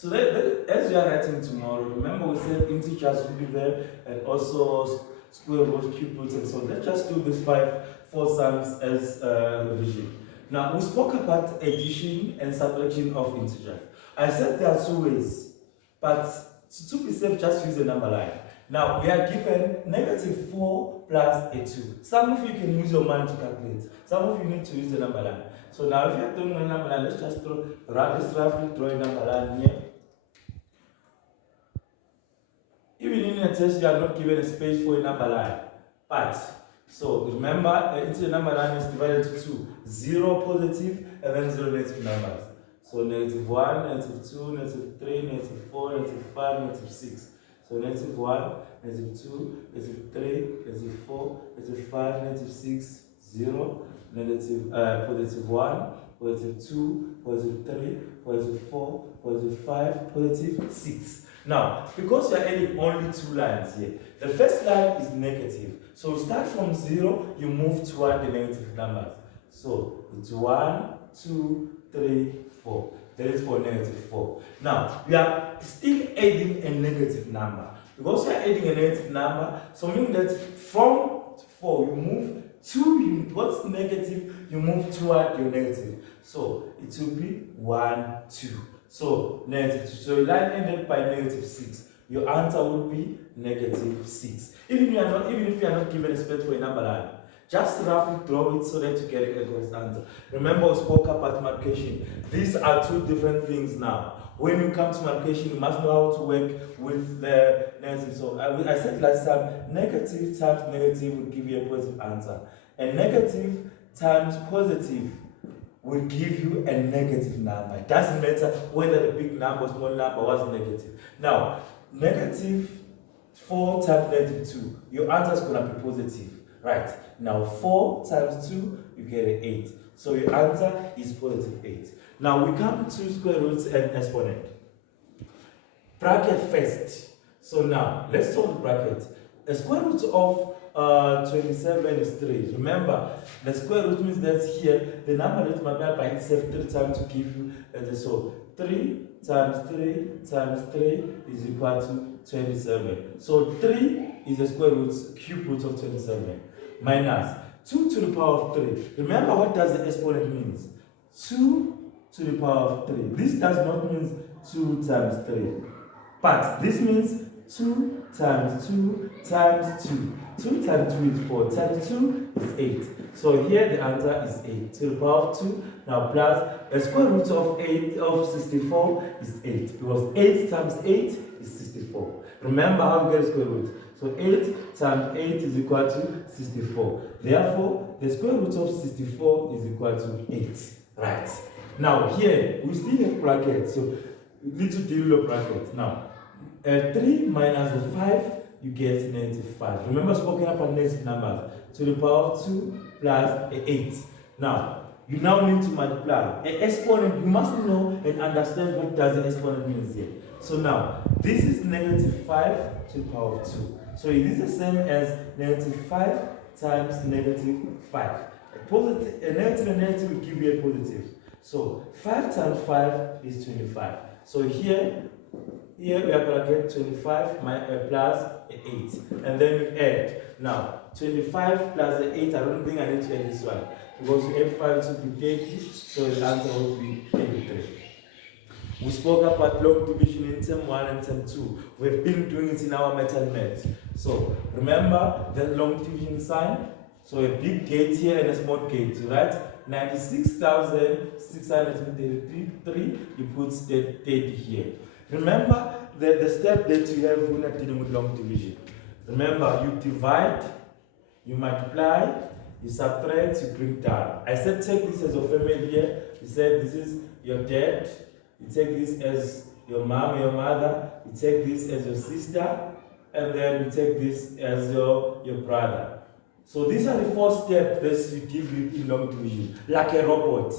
So as you are writing tomorrow, remember we said integers will be there and also square root, cube root, and so on. Let's just do this four sums as revision. Now we spoke about addition and subtraction of integers. I said there are two ways, but to be safe, just use the number line. Now we are given -4 plus a 2. Some of you can use your mind to calculate. Some of you need to use the number line. So now if you're doing a number line, let's just roughly draw a number line here. Even in a test, you are not given a space for a number line. But, so remember, into the number line is divided into two. 0 positive and then 0 negative numbers. So -1, -2, -3, -4, -5, -6. So -1, -2, -3, -4, -5, -6, 0, +1, +2, +3, +4, +5, +6. Now, because you are adding only two lines here, the first line is negative. So start from 0, you move toward the negative numbers. So it's 1, 2, 3, 4. That is for -4. Now, we are still adding a negative number. Because we are adding a negative number, so meaning that from 4 you move to what's negative, you move toward your negative. So it will be 1, 2. So -2. So your line ended by -6. Your answer would be -6. Even if you are not given a space for a number line, just roughly draw it so that you get a correct answer. Remember, we spoke about multiplication. These are two different things now. When you come to multiplication, you must know how to work with the negative. So I said last time, negative times negative will give you a positive answer. And negative times positive will give you a negative number. It doesn't matter whether the big number or small number was negative. Now, -4 times -2, your answer is going to be positive. Right, now 4 times 2, you get an 8. So your answer is +8. Now we come to square roots and exponent. Bracket first. So now, let's solve the bracket. The square root of 27 is 3. Remember, the square root means that here, the number that multiplied by itself 3 times to give you, so 3 times 3 times 3 is equal to 27. So 3 is the square root, cube root of 27. Minus 2 to the power of 3. Remember, what does the exponent means? 2 to the power of 3. This does not mean 2 times 3. But this means 2 times 2 times 2. 2 times 2 is 4. Times 2 is 8. So here the answer is 8 to the power of 2. Now plus a square root of 64 is 8. Because 8 times 8 is 64. Remember how you get a square root. So 8 times 8 is equal to 64. Therefore, the square root of 64 is equal to 8. Right. Now here, we still have brackets. So we need to deal with brackets. Now, 3 minus the 5, you get -5. Remember, spoken about negative numbers. To the power of 2 plus 8. Now, you now need to multiply. An exponent, you must know and understand what does the exponent means here. So now, this is -5 to the power of 2. So it is the same as -5 times -5. A negative and negative will give you a positive. So 5 times 5 is 25. So here we are going to get 25 plus 8. And then we add. Now, 25 plus 8, I don't think I need to add this one. Because we add 5 to be 30, so the answer will be 83. We spoke about log division in term 1 and term 2. We've been doing it in our metal maths. So remember the long division sign? So a big gate here and a small gate, right? 96,633, you put 30 here. Remember the step that you have when you're dealing with long division. Remember, you divide, you multiply, you subtract, you bring down. I said take this as your family here. You said this is your dad. You take this as your mom, your mother. You take this as your sister. And then you take this as your brother. So these are the 4 steps that you deal with in long division. Like a robot.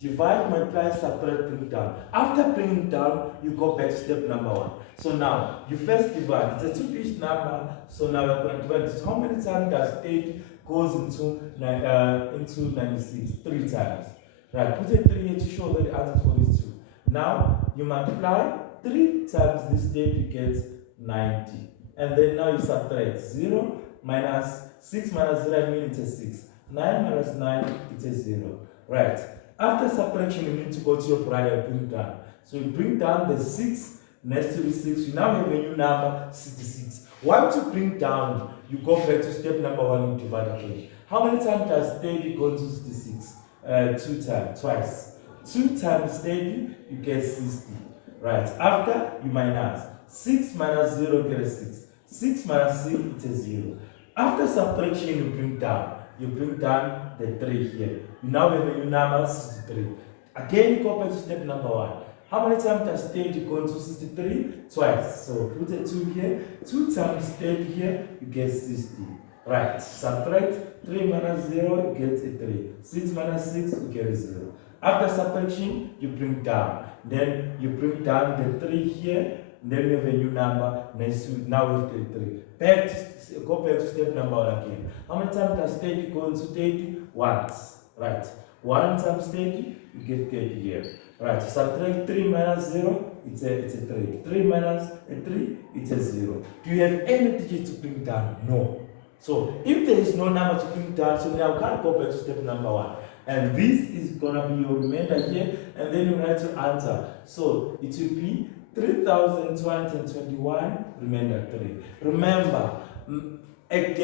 Divide, multiply, subtract, bring down. After bringing down, you go back to step number 1. So now, you first divide. It's a 2-digit number. So now we're going to divide this. How many times does 8 goes into 96? 3 times. Right, put a 3 here to show that the answer for this 2. Now you multiply 3 times this state, you get 90. And then now you subtract 0 minus 6 minus 0, I mean it's a 6. 9 minus 9, it's a 0. Right. After subtraction, you need to go to your bracket and bring down. So you bring down the 6 next to the 6. You now have a new number, 66. Once you bring down, you go back to step number 1, you divide again. How many times does 30 go to 66? 2 times, twice. 2 times 30, you get 60. Right. After, you minus. 6 minus 0, get a 6. 6 minus 6, it's a 0. After subtraction, you bring down. You bring down the 3 here. You now have a new number, 63. Again, go back to step number 1. How many times does 30 go into 63? Twice. So put a 2 here. 2 times 30 here, you get 60. Right. Subtract 3 minus 0, you get a 3. 6 minus 6, you get a 0. After subtraction, you bring down. Then you bring down the 3 here. Then you have a new number. Now we have 33. Go back to step number 1 again. How many times does 30 go into 30? Once. Right. 1 times 30, you get 30 here. Right. Subtract 3 minus 0, it's a 3. 3 minus a 3, it's a 0. Do you have any digit to bring down? No. So if there is no number to bring down, so now can't go back to step number 1. And this is gonna be your remainder here, and then you write your answer. So it will be 3,221 remainder 3. Remember, again.